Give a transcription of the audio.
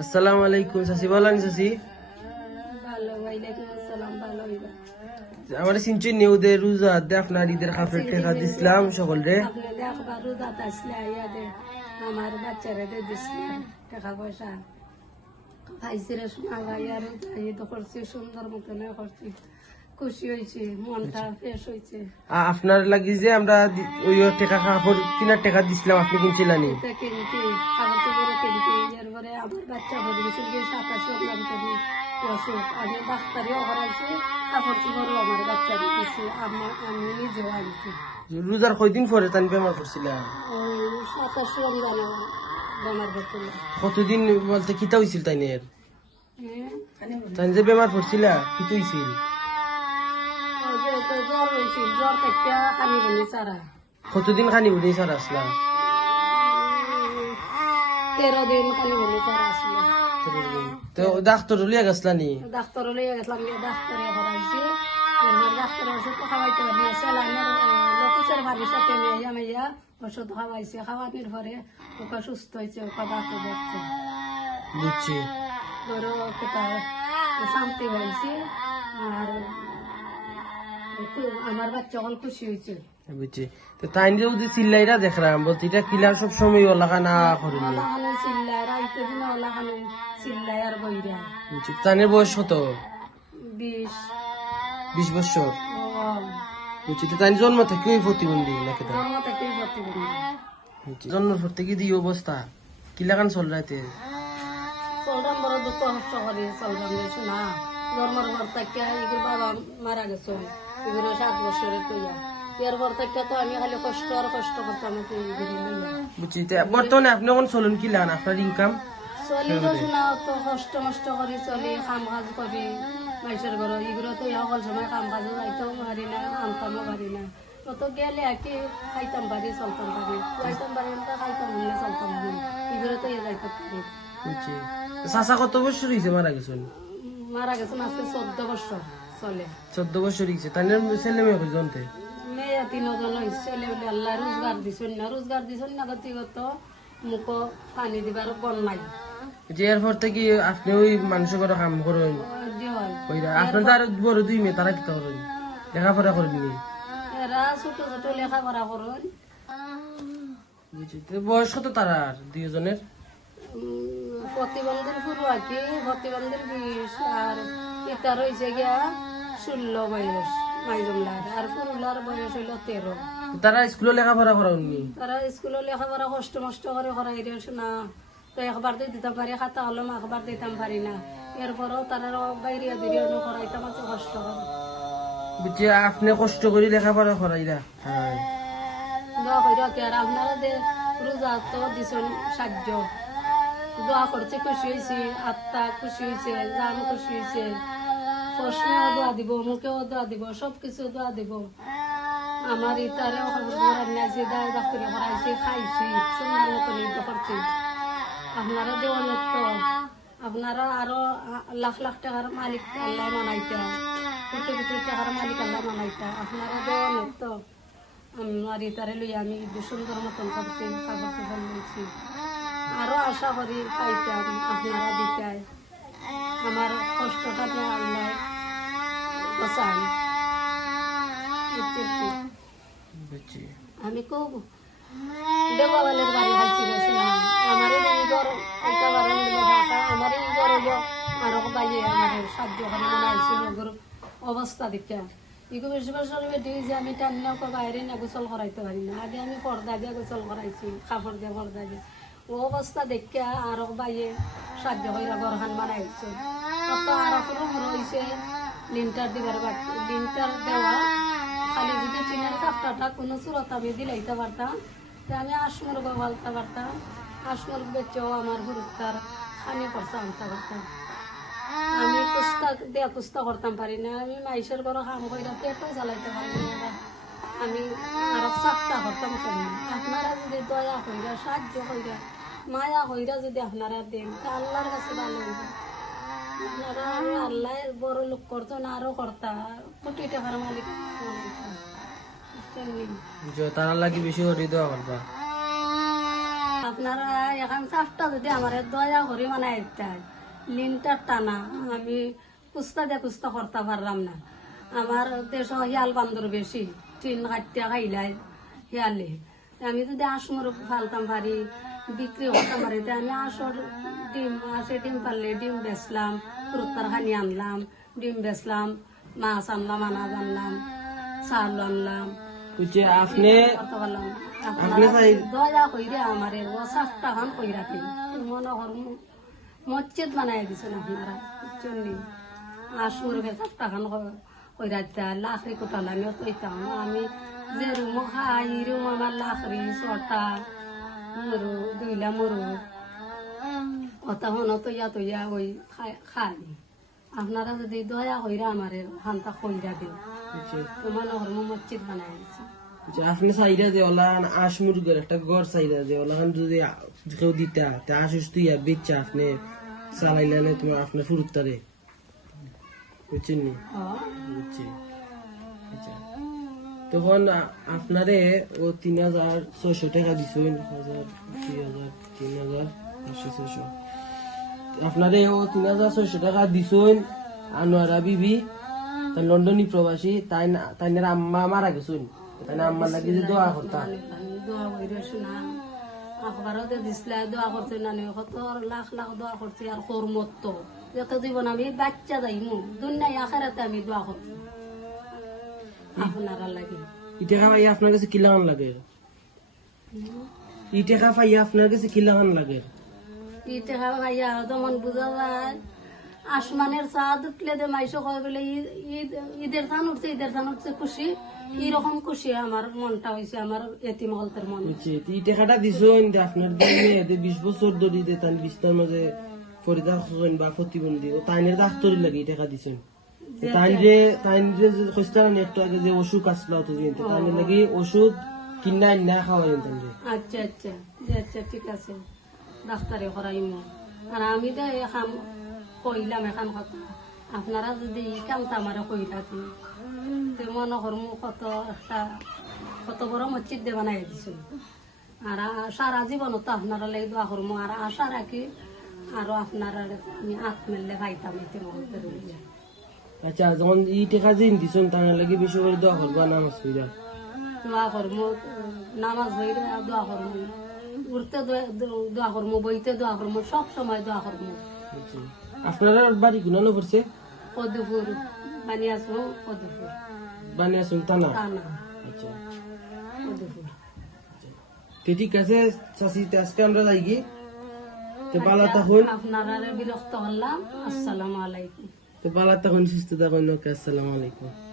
আসসালামু আলাইকুম চাচি বলেন চাচি আমার সিনচুই নিউদে রোজা দে আপনার ঈদের টেকা দিছিলাম আইয়া দে আমার বাচ্চারে দে দিছিলাম টাকা পয়সা। খাইছি রে শোনা ভাই আর তো করছি সুন্দর মতনে করছি। খুশি হয়েছি মনটা ফ্রেশ হয়েছে। আপনার লাগি যে আমরা ওই টেকা খাফর তিনার টাকা দিছিলাম আপনি কিনছিলানি এরপরে আমার বাচ্চা ভরে সাতাশে অসুখ আমি কাপড় আমার আমি নিজেও আনছি। রোজার কয়দিন পরে তান বেমার করছিলাম বেমার কতদিন বলতে কিতা হয়েছিল তাইনের? হ্যাঁ? তাই যে বেমার পড়ছিলা কিতা হয়েছিল জ্বর হয়েছিল জ্বর থেকে কানি বলি সারা কতদিন খানি উঠে সার আসলা তেরো দিন কানি বলি সারা আসলো তো ডাক্তার লিয়া গেছলানি ডাক্তার লইয়া গেছিলাম ডাক্তারে করাইছি এরপর ডাক্তারের ওষুধ খাওয়াইতে পারি স্যালাইনের লোকেশের বাড়ির সাথে নিয়ে মেয়া ওষুধ খাওয়াইছে খাওয়ানোর পরে ওকে সুস্থ হয়েছে ওকে ডাক্তার দেখছে। বুঝছি ধরো কোথাও শান্তি হয়েছে আর আমার বাচ্চা অল খুশি হয়েছে। বুঝছি। তো তাই যে ওদের চিল্লাইরা দেখলাম বলছি এটা কিলার সব সময় ওলাকা না বুঝছি। বয়স কত? বিশ। বছর। বুঝছি। তো তাই জন্ম প্রতিবন্ধী নাকি জন্ম থেকেই পর থেকে দিয়ে অবস্থা। কিলাকান চল রাইতে? চলরাম বড় দুঃখ কষ্ট করি চলরাম দেখছি না? জন্মের ঘর থেকে বাবা মারা গেছে। এগুলো সাত বছরের কইয়া এর থেকে তো আমি খালি কষ্ট আর কষ্ট করতাম বুঝছি বর্তমানে আপনি এখন চলুন কি লাগান আপনার ইনকাম চলি তো শোনা তো কষ্ট মষ্ট করি চলি কাম কাজ করি মানুষের ঘর এগুলো তো সকল সময় কাম কাজও যাইতেও পারি না পারি না। কত গেলে আকি খাইতাম পারি চলতাম পারি যাইতাম পারি না খাইতাম না চলতাম পারি এগুলো তো ইয়ে যাইতে পারি বুঝছি। চাচা কত বছর হয়েছে মারা গেছেন? মারা গেছেন আজকে চোদ্দ বছর চলে। চোদ্দ বছর হয়েছে তাই ছেলে মেয়ে পর্যন্ত মেয়ে তিনজন ছেলে বলে আল্লাহ রোজগার দিছেন না রোজগার দিছেন না ব্যক্তিগত মুখ পানি দিবার বন নাই। যে এরপর থেকে আপনি ওই মানুষের ঘরে কাম করেন। ওইটা আপনার তো আরও বড় দুই মেয়ে তারা কিতা করেন? লেখাপড়া করেননি এরা ছোট ছোট লেখাপড়া করুন। বয়স কত তারা দুইজনের প্রতিবন্ধীর শুরু আছি প্রতিবন্ধীর বিশ আর ইতার হয়েছে গিয়া ষোলো বয়স মাইজমলার আর পুরুলার বয়স হইল তেরো। তারা স্কুলে লেখাপড়া করেননি তারা স্কুলে লেখাপড়া কষ্ট মষ্ট করে করাই দিয়েছ না তো একবার দিয়ে দিতাম পারি খাতা হলাম একবার দিতাম পারি না। এরপরও তারা বাইরে দিয়ে করাইতাম আছে কষ্ট করে। বুঝছি আপনি কষ্ট করে লেখাপড়া করাইরা হ্যাঁ দোয়া করি কি আপনারা দে রোজা তো দিছেন সাহায্য। দোয়া করছে খুশি হয়েছি আত্মা খুশি হয়েছে জান খুশি হয়েছে প্রশ্নও দোয়া দিব মুখেও দোয়া দিব সব কিছু দোয়া দিব আমার ইতারে নিয়েছি দায় ডাক্তারি করাইছি খাইছি সুন্দর মতো নিতে করছি আপনারা দেওয়ার তো আপনারা আরও লাখ লাখ টাকার মালিক আল্লাহ মানাইতা কোটি কোটি টাকার মালিক আল্লাহ মানাইতা আপনারা দেওয়ার তো আমার ইতারে লই আমি সুন্দর মতন করছি কাগজ চোপড় লইছি আরও আশা করি পাইতাম আপনারা দিতাই আমার কষ্টটা নিয়ে আল্লাহ বসান আমি খুব দেবালের বাড়ি হাইছি গেছিলাম আমার এই ঘর একটা বারান দিল ঢাকা আমার এই ঘর আরও বাইয়ে আমাদের সাহায্য করে মনে ওগুর অবস্থা দেখা ইগো বেশি বছর বেটি যে আমি টান্না বাইরে না গোসল করাইতে পারি না। আগে আমি পর্দা দিয়ে গোসল করাইছি কাপড় দিয়ে পর্দা দিয়ে। ও অবস্থা দেখে আরও বাইয়ে সাহায্য করে গরহান বানাইছে কত আরও কোনো রয়েছে লিন্টার দিবার লিন্টার দেওয়া, খালি যদি টিনের কাপটাটা কোনো চুরত আমি দিলাইতে পারতাম, তা আমি আসমর বলতে পারতাম। আসমর বেচেও আমার হুরুতার আমি খরচা আনতে পারতাম। আমি কুস্তা দেয়া কুস্তা করতাম পারি না। আমি মাইসের বড় কাম কইরা পেটও চালাইতে পারি না। আমি আরও চাকটা করতাম পারি না আপনারা যদি দয়া কইরা, সাহায্য কইরা মায়া কইরা যদি আপনারা দেন তা আল্লাহর কাছে ভালো হইবে। আপনারা আল্লাহ বড় লোক করতো না আরও করতা কোটি টাকার মালিক তারা লাগি বেশি দেওয়া করবা আপনারা এখন চারটা যদি আমার দয়া করে মানে একটা লিনটার টানা আমি কুস্তা দিয়ে কুস্তা করতে পারলাম না। আমার দেশ হিয়াল বান্দর বেশি টিন কাটিয়া খাইলাই হিয়ালে। আমি যদি আসমর ফালতাম পারি বিক্রি করতাম পারি। তে আমি আসর ডিম আসে ডিম পারলে ডিম বেচলাম কুরুত্তার খানি আনলাম ডিম বেচলাম মাছ আনলাম আনাজ আনলাম চাল আনলাম। আপনি দয়া কইরে আমারে ও মনে মসজিদ বানাই দিছেন আপনারা লাখরি তৈতাম আমি যে রুম খাই রুম আমার লাখরি ছটা। মরু দুইলা মরু। অত হন তৈয়া তৈয়া ওই খাই আপনারা যদি দয়া কইরা আমারে খানটা কইরা দিন বুঝছে তো মনে মসজিদ বানাই আপনি চাইরা যে ওলা আশ মুরগের একটা ঘর চাইরা যে ওলা যদি কেউ দিতা তা আশুস তুই বেচা আপনি চালাইলে তোমার আপনার ফুরুত্তারে। বুঝছেন বুঝছি। আচ্ছা। তখন আপনারে ও তিন হাজার ছয়শো টাকা দিছেন হাজার, দুই হাজার, তিন হাজার, পাঁচশো, ছয়শো। আপনারে ও তিন হাজার ছয়শো টাকা দিছেন আনোয়ারা বিবি তাই লন্ডনী প্রবাসী, তাই তাই আম্মা মারা গেছেন তাই আম্মার লাগি যে দোয়া করতাম আখবারতে দিছিলে দোয়া লাখ লাখ দোয়া করছে আর কর্মত তো। যত জীবন আমি বাচ্চা যাইমু, দুনিয়ায় আখারাতে আমি দোয়া করছি। আপনারা লাগে। ই টাকা পাই আপনার কাছে কি লাগান লাগে? ই টাকা আপনার কাছে কি লাগান লাগে? ইতে ভাইয়া তেমন বোঝা যায়। আসমানের চাঁদ উঠলে দে মাইশ কয় বলে ঈদ- ঈদ ঈদের ধান উঠছে ঈদের ধান উঠছে খুশি। এরকম খুশি আমার মনটা হয়েছে আমার হলতের মন। তো এই টাকাটা দিছেন আপনার দিনে বিশ বছর ধরে বিস্তার মাঝে ফরিদা হোসেন বা প্রতিবন্ধী ও তাইনের ডাক্তারি লাগে এই টাকা দিছেন। তাই যে তাই যে কইস্তারা একটু আগে যে ওষুধ আসলো তো দিন তাইনের লাগি ওষুধ কিনা না খাওয়াই তাই আচ্ছা আচ্ছা। আচ্ছা ঠিক আছে। ডাক্তারে করাইম আর আমি তো এখন কইলাম এখন কথা। আপনারা যদি ই কামটা আমার কইলা তো মনে করম কত একটা কত বড় মসজিদ দিয়ে বানাই দিছিল আর সারা জীবন তো আপনারা লাগে দোয়া করব আর আশা রাখি আরও আপনারা আমি হাত মেললে খাইতাম এতে মহতে রইলে আচ্ছা যখন এই টাকা দিন দিছেন তার লাগি বেশি করে দোয়া করবা নামাজ পড়া দোয়া করব নামাজ বইরে দোয়া করব। উঠতে দোয়া- করব বইতে দোয়া করব সব সময় দোয়া করব। বুঝছি। আপনারা বাড়ি গুনানো করছে পদুপুর বানিয়ে আসব পদুপুর বানিয়া সুলতানা টানা আচ্ছা। পদুপুর তো ঠিক আছে চাষি আজকে আমরা যাই কি? তো বালা তখন। আপনারা বিরক্ত হলাম আসসালামু আলাইকুম। তো বালা তখন সুস্থ থাকুন ওকে আসসালামু আলাইকুম